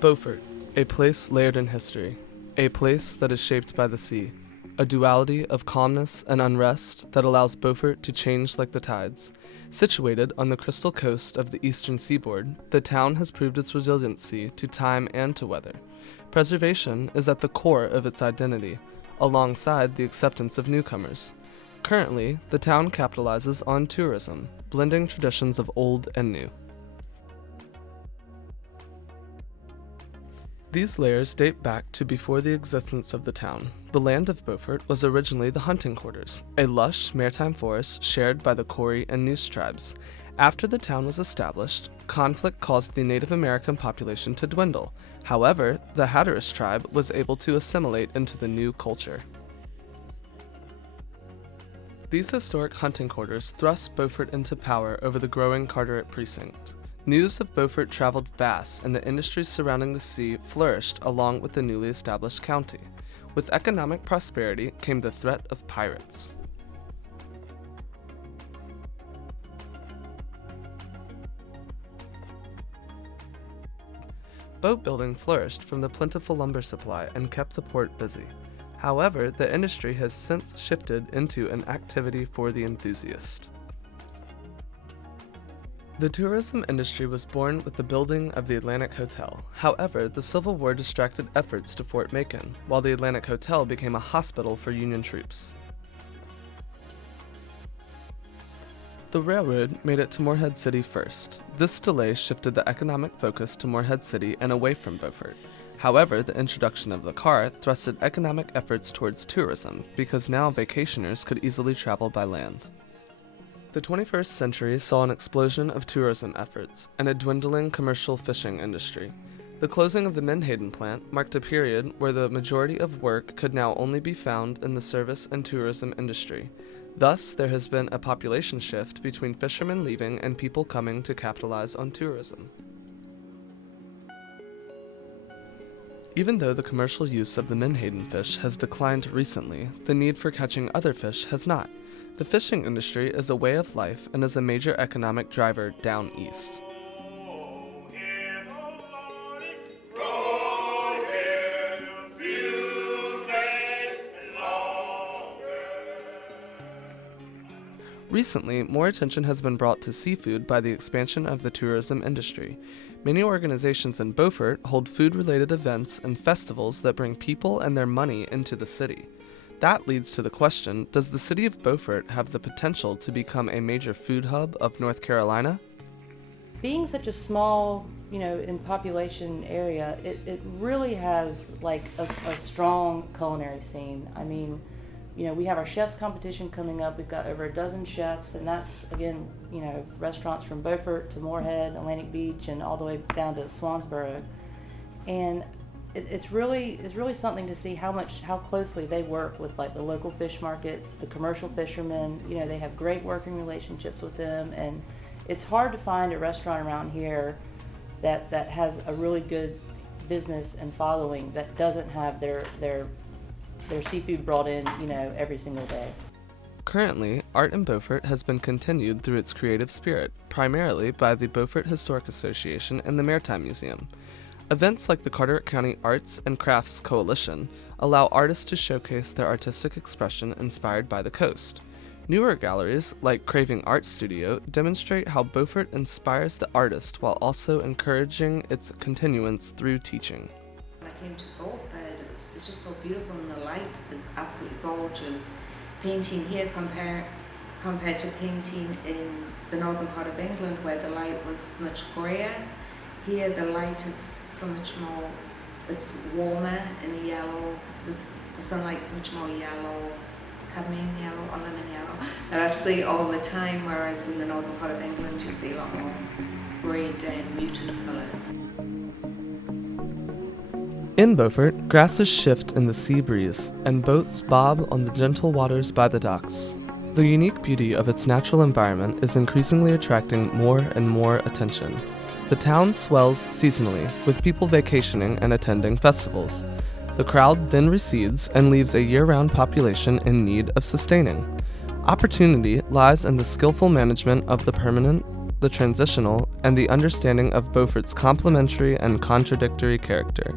Beaufort, a place layered in history, a place that is shaped by the sea, a duality of calmness and unrest that allows Beaufort to change like the tides. Situated on the crystal coast of the eastern seaboard, the town has proved its resiliency to time and to weather. Preservation is at the core of its identity, alongside the acceptance of newcomers. Currently, the town capitalizes on tourism, blending traditions of old and new. These layers date back to before the existence of the town. The land of Beaufort was originally the hunting quarters, a lush maritime forest shared by the Corey and Neuse tribes. After the town was established, conflict caused the Native American population to dwindle. However, the Hatteras tribe was able to assimilate into the new culture. These historic hunting quarters thrust Beaufort into power over the growing Carteret precinct. News of Beaufort traveled fast, and the industries surrounding the sea flourished along with the newly established county. With economic prosperity came the threat of pirates. Boat building flourished from the plentiful lumber supply and kept the port busy. However, the industry has since shifted into an activity for the enthusiast. The tourism industry was born with the building of the Atlantic Hotel. However, the Civil War distracted efforts to Fort Macon, while the Atlantic Hotel became a hospital for Union troops. The railroad made it to Morehead City first. This delay shifted the economic focus to Morehead City and away from Beaufort. However, the introduction of the car thrusted economic efforts towards tourism, because now vacationers could easily travel by land. The 21st century saw an explosion of tourism efforts and a dwindling commercial fishing industry. The closing of the Menhaden plant marked a period where the majority of work could now only be found in the service and tourism industry. Thus, there has been a population shift between fishermen leaving and people coming to capitalize on tourism. Even though the commercial use of the Menhaden fish has declined recently, the need for catching other fish has not. The fishing industry is a way of life and is a major economic driver down east. Recently, more attention has been brought to seafood by the expansion of the tourism industry. Many organizations in Beaufort hold food-related events and festivals that bring people and their money into the city. That leads to the question, does the city of Beaufort have the potential to become a major food hub of North Carolina? Being such a small, in population area, it really has like a strong culinary scene. I mean, we have our chefs competition coming up. We've got over a dozen chefs, and that's, again, restaurants from Beaufort to Morehead, Atlantic Beach, and all the way down to Swansboro. And it's really something to see how closely they work with like the local fish markets, the commercial fishermen. They have great working relationships with them, and it's hard to find a restaurant around here that has a really good business and following that doesn't have their seafood brought in, every single day. Currently, art in Beaufort has been continued through its creative spirit, primarily by the Beaufort Historic Association and the Maritime Museum. Events like the Carteret County Arts and Crafts Coalition allow artists to showcase their artistic expression inspired by the coast. Newer galleries, like Craving Art Studio, demonstrate how Beaufort inspires the artist while also encouraging its continuance through teaching. When I came to Beaufort, it's just so beautiful, and the light is absolutely gorgeous. Painting here compared to painting in the northern part of England, where the light was much grayer. Here the light is so much more, it's warmer and yellow. The sunlight's much more yellow, cadmium yellow or lemon yellow, that I see all the time, whereas in the northern part of England you see a lot more greyed and muted colours. In Beaufort, grasses shift in the sea breeze, and boats bob on the gentle waters by the docks. The unique beauty of its natural environment is increasingly attracting more and more attention. The town swells seasonally, with people vacationing and attending festivals. The crowd then recedes and leaves a year-round population in need of sustaining. Opportunity lies in the skillful management of the permanent the transitional, and the understanding of Beaufort's complementary and contradictory character.